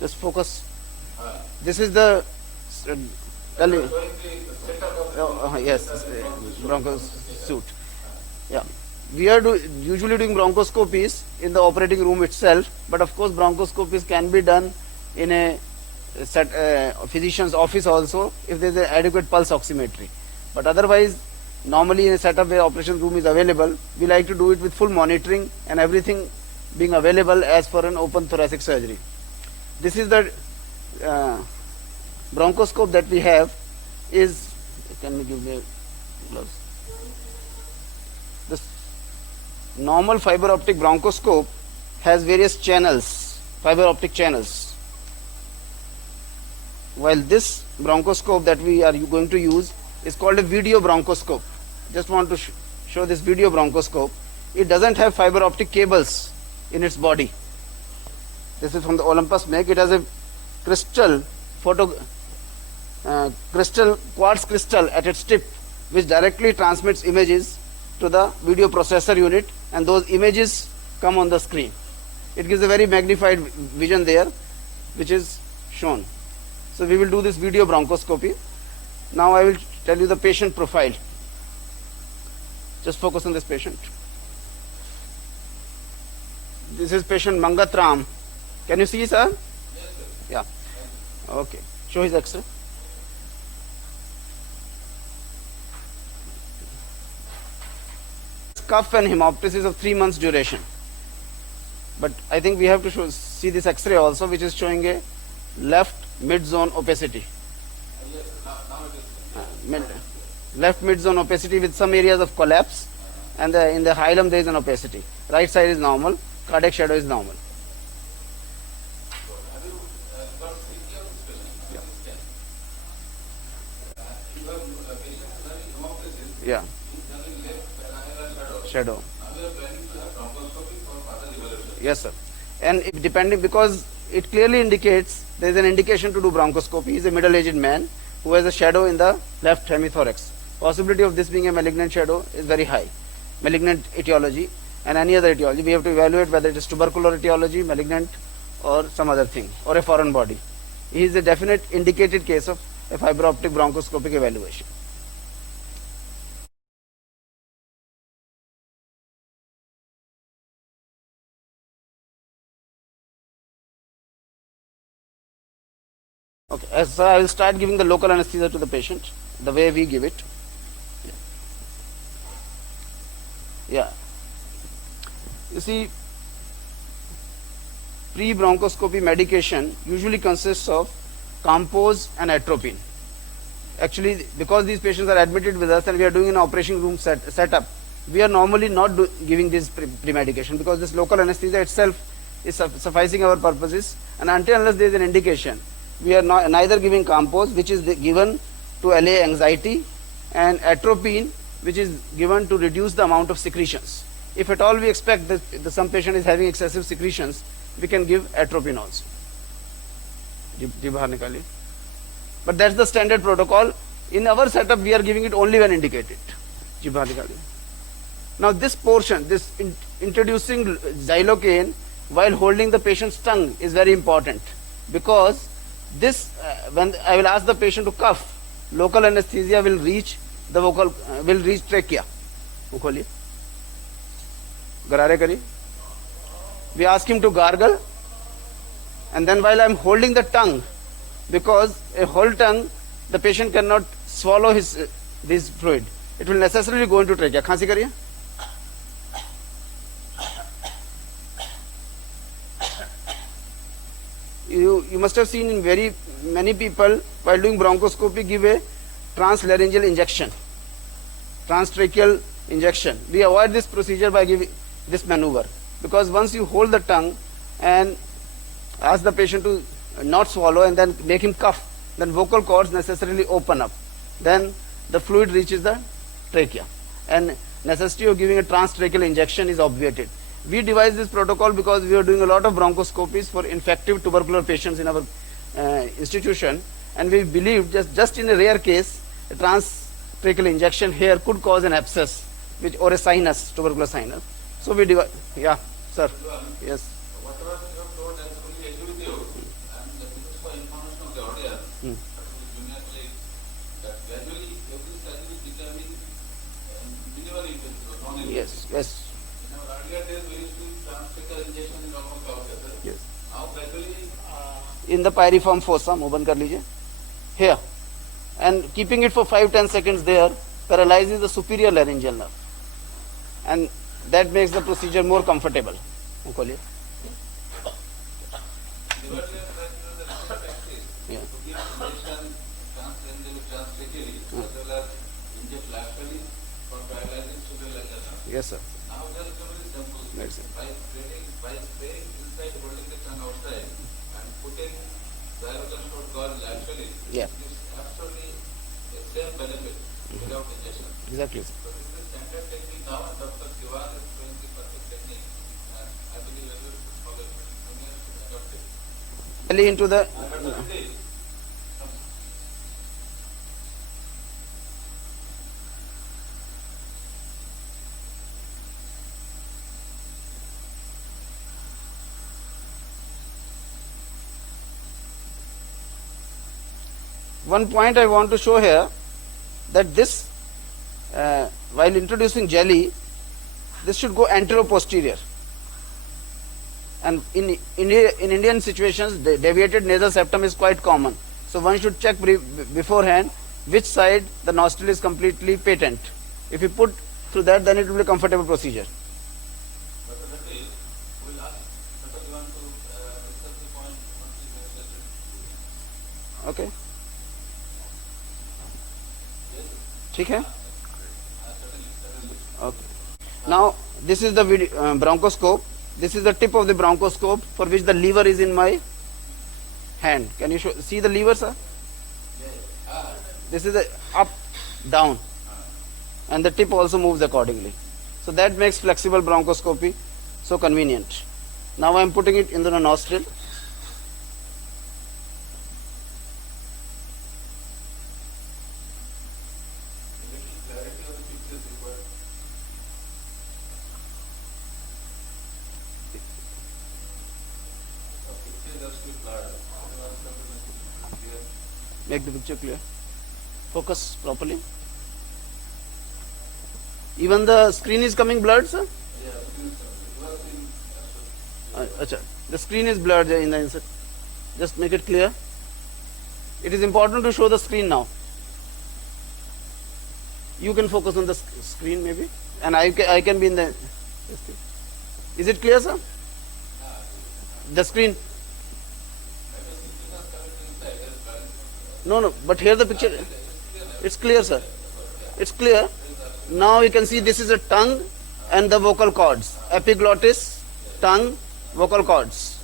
just focus. This is the yes, bronchos suit. Yeah, we are usually doing bronchoscopies in the operating room itself, but of course bronchoscopies can be done in a physician's office also if there is an adequate pulse oximetry. But otherwise, normally in a setup where operation room is available, we like to do it with full monitoring and everything being available as for an open thoracic surgery. This is the bronchoscope that we have. Is, can you give me a gloves? This normal fiber optic bronchoscope has various channels, fiber optic channels, while this bronchoscope that we are going to use is called a video bronchoscope. Just want to show this video bronchoscope. It doesn't have fiber optic cables in its body. This is from the Olympus make. It has a crystal quartz crystal at its tip, which directly transmits images to the video processor unit, and those images come on the screen. It gives a very magnified vision there, which is shown. So we will do this video bronchoscopy. Now I will tell you the patient profile. Just focus on this patient. This is patient Mangat Ram. Can you see, sir? Yes, sir. Yeah. Okay. Show his X-ray. Cough and hemoptysis of 3 months duration. But I think we have to see this X-ray also, which is showing a left mid-zone opacity. Yes, now it is. Left mid-zone opacity with some areas of collapse, and in the hilum there is an opacity. Right side is normal, cardiac shadow is normal. Have you got CT of this patient? Yeah. You have patients having hemoptysis. Yeah. He's having left annular shadow. Shadow. Now we are planning to have bronchoscopy for further evaluation. Yes, sir. And if depending, because it clearly indicates there is an indication to do bronchoscopy. He is a middle-aged man who has a shadow in the left hemithorax. Possibility of this being a malignant shadow is very high. Malignant etiology and any other etiology, we have to evaluate whether it is tubercular etiology, malignant, or some other thing, or a foreign body. He is a definite indicated case of a fiber optic bronchoscopic evaluation. Okay, so I will start giving the local anesthesia to the patient, the way we give it. Yeah. You see, pre-bronchoscopy medication usually consists of Compose and atropine. Actually, because these patients are admitted with us and we are doing an operation room setup, we are normally not giving this pre-medication, because this local anesthesia itself is sufficing our purposes, and until unless there is an indication, we are neither giving Compose, which is given to allay anxiety, and atropine, which is given to reduce the amount of secretions. If at all we expect that some patient is having excessive secretions, we can give atropine also. But that's the standard protocol. In our setup, we are giving it only when indicated. Now this portion, this introducing xylocaine while holding the patient's tongue is very important, because this, when I will ask the patient to cough, local anesthesia will reach the vocal, will reach trachea. We ask him to gargle, and then while I am holding the tongue, because a whole tongue, the patient cannot swallow this fluid. It will necessarily go into trachea. Khansi kariye. You must have seen in very many people while doing bronchoscopy give a translaryngeal injection, transtracheal injection. We avoid this procedure by giving this maneuver, because once you hold the tongue and ask the patient to not swallow and then make him cough, then vocal cords necessarily open up. Then the fluid reaches the trachea, and necessity of giving a transtracheal injection is obviated. We devised this protocol because we are doing a lot of bronchoscopies for infective tubercular patients in our institution, and we believe just in a rare case, a transtracheal injection here could cause an abscess, or a sinus, tubercular sinus. So we divide. Yeah, sir. Yes. Whatever you have told, I fully agree with you. you, and this is for information of the audience, particularly junior colleagues, that gradually every surgery is becoming minimally invasive, non-invasive. Yes. In our earlier days, we used to use transcatheter injection in normal cases. Yes. Now gradually, In the pyriform fossa, मुंह बंद कर लीजिए. Here. And keeping it for 5-10 seconds there paralyzes the superior laryngeal nerve. And that makes the procedure more comfortable. मुंह खोलिए. nevertheless, that is the recent practice Yeah. to give injection translaryngeally, transtrachally, as well as inject laterally for paralyzing severe laryngeal nerve. Yes, sir. Now there is very simple. That's it. By spraying inside, holding the tongue outside, and putting xylitol short gauze laterally, Yeah. gives absolutely the same benefit without injection. Exactly, sir. So this is the standard technique now, and Dr. Sivan is showing the perfect technique, and I believe everyone should follow it. Juniors should adopt it. Really into the one point I want to show here, that this while introducing jelly, this should go anteroposterior. And in Indian situations, the deviated nasal septum is quite common. So one should check beforehand which side the nostril is completely patent. If you put through that, then it will be a comfortable procedure. Dr. Reddy, we will ask Dr. Sivan to discuss the point once he finishes it. Okay. Yes? ठीक है? Certainly. Okay. Now this is the bronchoscope. This is the tip of the bronchoscope for which the lever is in my hand. Can you see the lever, sir? This is the up, down, and the tip also moves accordingly. So that makes flexible bronchoscopy so convenient. Now I am putting it into the nostril. Clarity of the pictures required. The picture just be blurred. Otherwise, the clear. Make the picture clear. Focus properly. Even the screen is coming blurred, sir? Yeah, you have seen. Acha. The screen is blurred in the insert. Just make it clear. It is important to show the screen now. You can focus on the screen maybe, and I can be in the. Is it clear, sir? The screen. No, but here the picture. It's clear, sir. It's clear. Now you can see this is a tongue and the vocal cords. Epiglottis, tongue, vocal cords.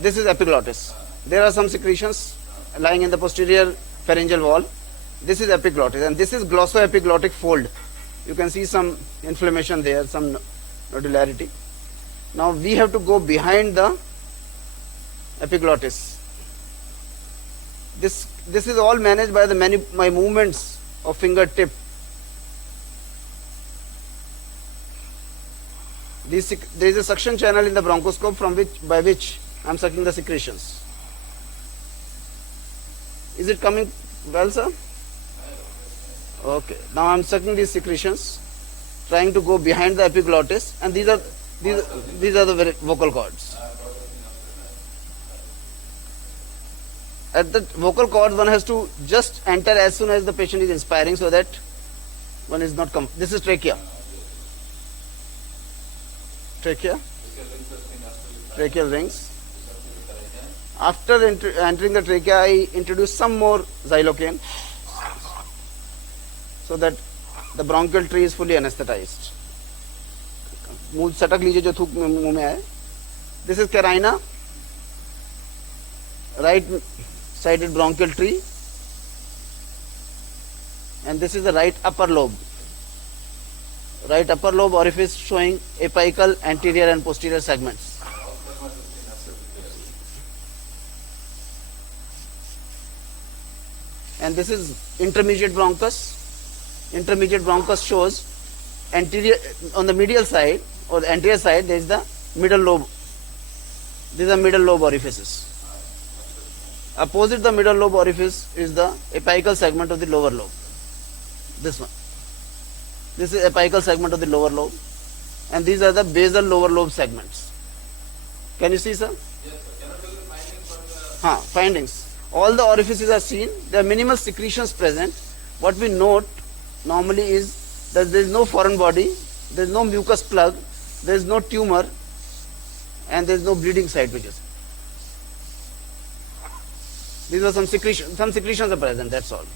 This is epiglottis. There are some secretions lying in the posterior pharyngeal wall. This is epiglottis, and this is glossoepiglottic fold. You can see some inflammation there, some nodularity. Now we have to go behind the epiglottis. This is all managed by my movements of fingertip. There is a suction channel in the bronchoscope by which I am sucking the secretions. Is it coming well, sir? Okay. Now I am sucking these secretions, trying to go behind the epiglottis, and these are the vocal cords. At the vocal cords, one has to just enter as soon as the patient is inspiring, so that one is not this is trachea. Tracheal rings. After entering the trachea, I introduce some more xylocaine, so that the bronchial tree is fully anesthetized. मुंह सटक लीजिए जो थूक मुंह में आए. This is carina, right-sided bronchial tree, and this is the right upper lobe. Right upper lobe orifice showing apical, anterior and posterior segments. And this is intermediate bronchus. Intermediate bronchus shows anterior, on the medial side or the anterior side, there is the middle lobe. These are middle lobe orifices. Opposite the middle lobe orifice is the apical segment of the lower lobe. This one. This is apical segment of the lower lobe, and these are the basal lower lobe segments. Can you see, sir? Yes, sir. Cannot tell the findings, but Findings. All the orifices are seen. There are minimal secretions present. What we note normally is that there is no foreign body, there is no mucus plug, there is no tumor, and there is no bleeding site which is. These are some secretions. Some secretions are present. That's all.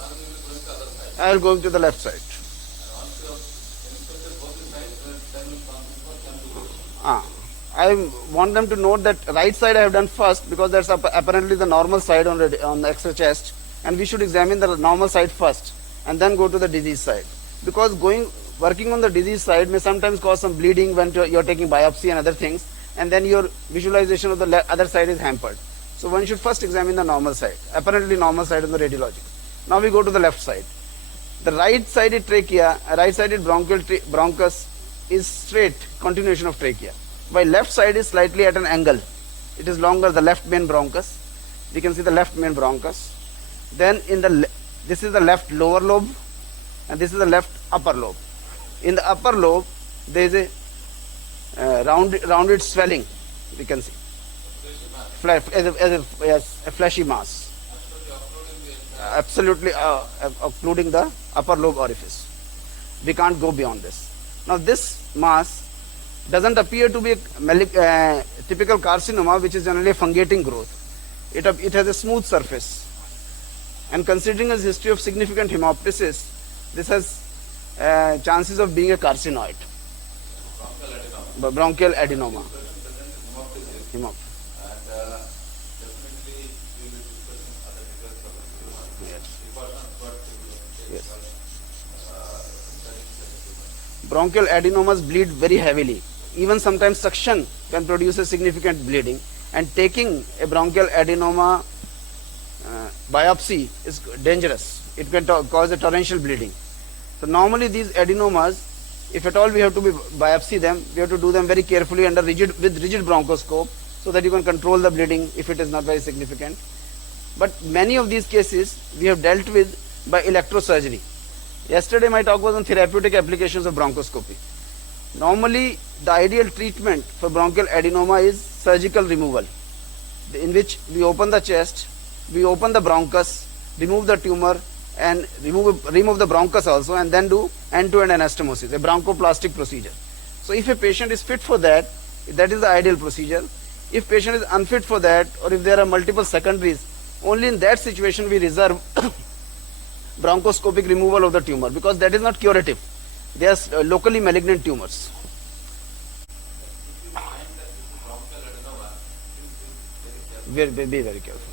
now we will go to the other side. I will go to the left side. And once you have inspected both the sides, then we will concentrate for Ah, I want them to note that right side I have done first because that's apparently the normal side on the extra chest, and we should examine the normal side first and then go to the disease side, because working on the disease side may sometimes cause some bleeding when you're taking biopsy and other things, and then your visualization of the other side is hampered. So one should first examine the normal side, apparently normal side on the radiology. Now we go to the left side. The right-sided trachea, right-sided bronchus is straight continuation of trachea, while left side is slightly at an angle. It is longer, the left main bronchus. We can see the left main bronchus. Then this is the left lower lobe, and this is the left upper lobe. In the upper lobe, there is a rounded swelling. We can see as a fleshy mass. Absolutely occluding the upper lobe orifice. We can't go beyond this. Now this mass doesn't appear to be a typical carcinoma, which is generally a fungating growth. It has a smooth surface, and considering its history of significant hemoptysis, this has chances of being a carcinoid. Bronchial adenoma. Hemoptysis. and definitely we will discuss other details of the tumor. Yes. Important, but we will take studying Bronchial adenomas bleed very heavily. Even sometimes suction can produce a significant bleeding, and taking a bronchial adenoma biopsy is dangerous. It can cause a torrential bleeding. So normally these adenomas, if at all we have to biopsy them, we have to do them very carefully with rigid bronchoscope, so that you can control the bleeding if it is not very significant. But many of these cases we have dealt with by electrosurgery. Yesterday my talk was on therapeutic applications of bronchoscopy. Normally the ideal treatment for bronchial adenoma is surgical removal, in which we open the chest, we open the bronchus, remove the tumor, and remove the bronchus also, and then do end-to-end anastomosis, a bronchoplastic procedure. So if a patient is fit for that, that is the ideal procedure. If patient is unfit for that, or if there are multiple secondaries, only in that situation we reserve bronchoscopic removal of the tumor, because that is not curative. They are locally malignant tumors. Be very careful.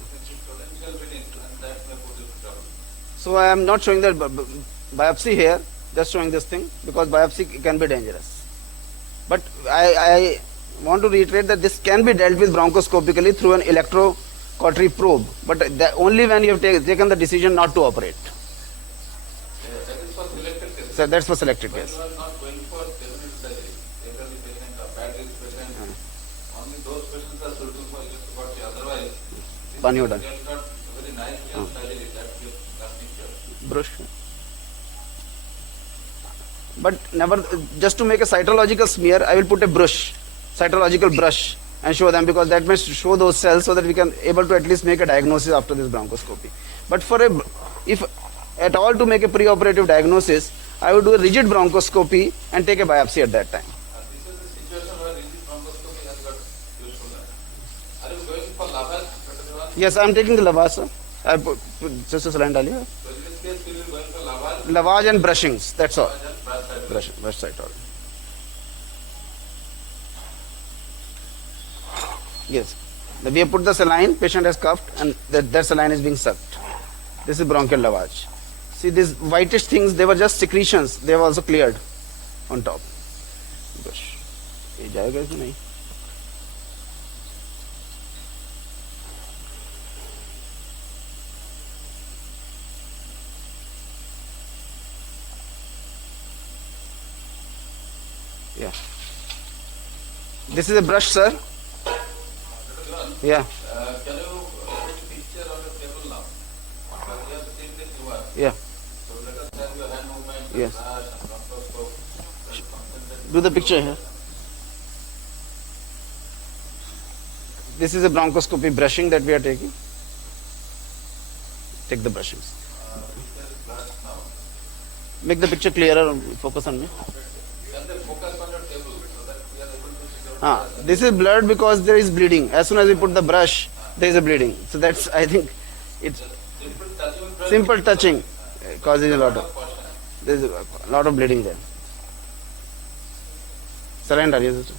So I am not showing that biopsy here, just showing this thing, because biopsy can be dangerous. But I want to reiterate that this can be dealt with bronchoscopically through an electrocautery probe, but only when you have taken the decision not to operate. That is for selected cases. So that's for selected case. You are not going for definite surgery. Elderly patient or bad risk patient, only those patients are suitable for electrocautery. Otherwise, Paniodan. you have got very nice surgery that gives lasting cure. Brush. But never, just to make a cytological smear, I will put a brush, cytological brush, and show them, because that may show those cells so that we can able to at least make a diagnosis after this bronchoscopy. But if at all to make a preoperative diagnosis, I would do a rigid bronchoscopy and take a biopsy at that time. This is the situation where rigid bronchoscopy has got usefulness. Are you going for lavage? Yes, I am taking the lavage, sir. I put just a saline डालिए. So in this case, we will going for lavage. Lavage and brushings. That's all. And brush side. Brush cytology. Yes. We have put the saline, patient has coughed, and that saline is being sucked. This is bronchial lavage. See, these whitish things, they were just secretions. They have also cleared on top. Brush. ये जाएगा इसमें नहीं. Yeah. This is a brush, sir. Yeah, Can you put a picture on the table now? You have to take the QR. yeah, So let us have your hand movement, Yes. brush, and bronchoscope. Concentrate. do the picture here. This is a bronchoscopy brushing that we are taking. Take the brushings. Picture is brush now. Make the picture clearer, focus on me. Can they focus on your table so that we are able to see your This is blurred because there is bleeding. As soon as we put the brush, there is a bleeding. So that's, I think, it's simple touching brush? simple touching causes a lot of, Caution. there is a lot of bleeding there. Saline डालिए दोस्तों.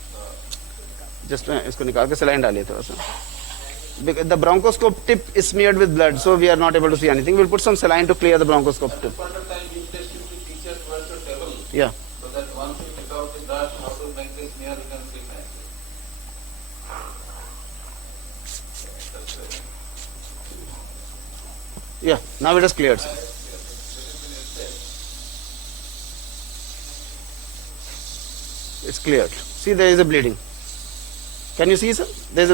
Just इसको निकाल के saline डालिए थोड़ा सा. The bronchoscope tip is smeared with blood, so we are not able to see anything. We'll put some saline to clear the bronchoscope tip. Point of time, you just should be picture towards your table Yeah. so that once you pick out the brush, how to make this smear, you can see nicely. That's it. Yeah. Now it is cleared. It's cleared. See, there is a bleeding. Can you see, sir? There's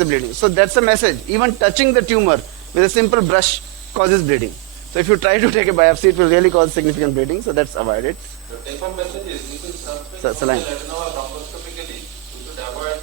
a bleeding. So that's the message. Even touching the tumor with a simple brush causes bleeding. So if you try to take a biopsy, it will really cause significant bleeding. So that's avoided. The take-home message is you can transmit So, saline. adenoma bronchoscopically. You should avoid.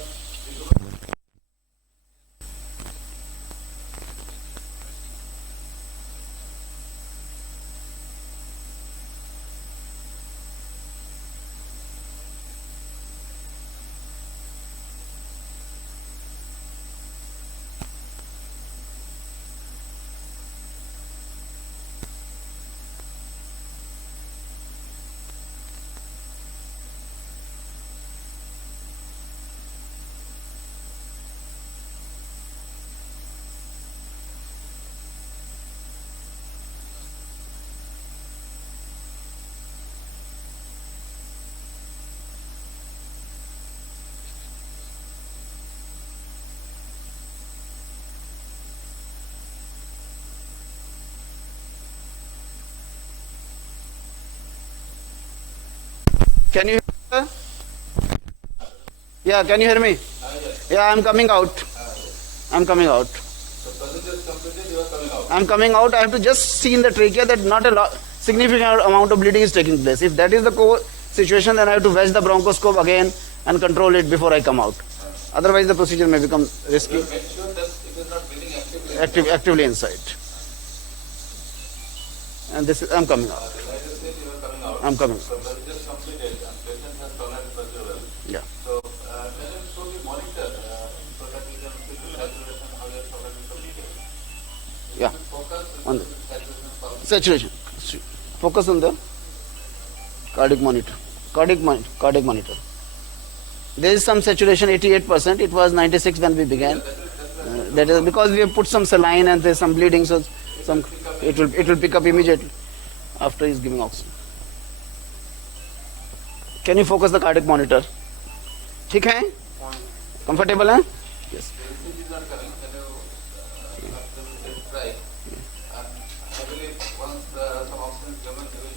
Can you hear me? Yeah, can you hear me? Yeah, I'm coming out. I'm coming out. The procedure is completed, you are coming out. I'm coming out. I have to just see in the trachea that not a significant amount of bleeding is taking place. If that is the situation, then I have to wedge the bronchoscope again and control it before I come out. Otherwise, the procedure may become risky. Make sure that it is not bleeding actively. Actively inside. And this is, I'm coming out. As I said, you are coming out. I'm coming. So procedure is completed and patient has tolerant procedure well. Yeah. So patient should be monitored so that we can see the saturation, how your tolerance is completed. Yeah. Focus On the saturation. saturation. Focus on the cardiac monitor. Cardiac monitor. There is some saturation, 88%. It was 96 when we began. That is because we have put some saline and there's some bleeding, so it will pick up immediately after he's giving oxygen. Can you focus the cardiac monitor? ठीक है? Comfortable है? Yes. ECG is not coming. Can you try? And I believe once some oxygen is given, you will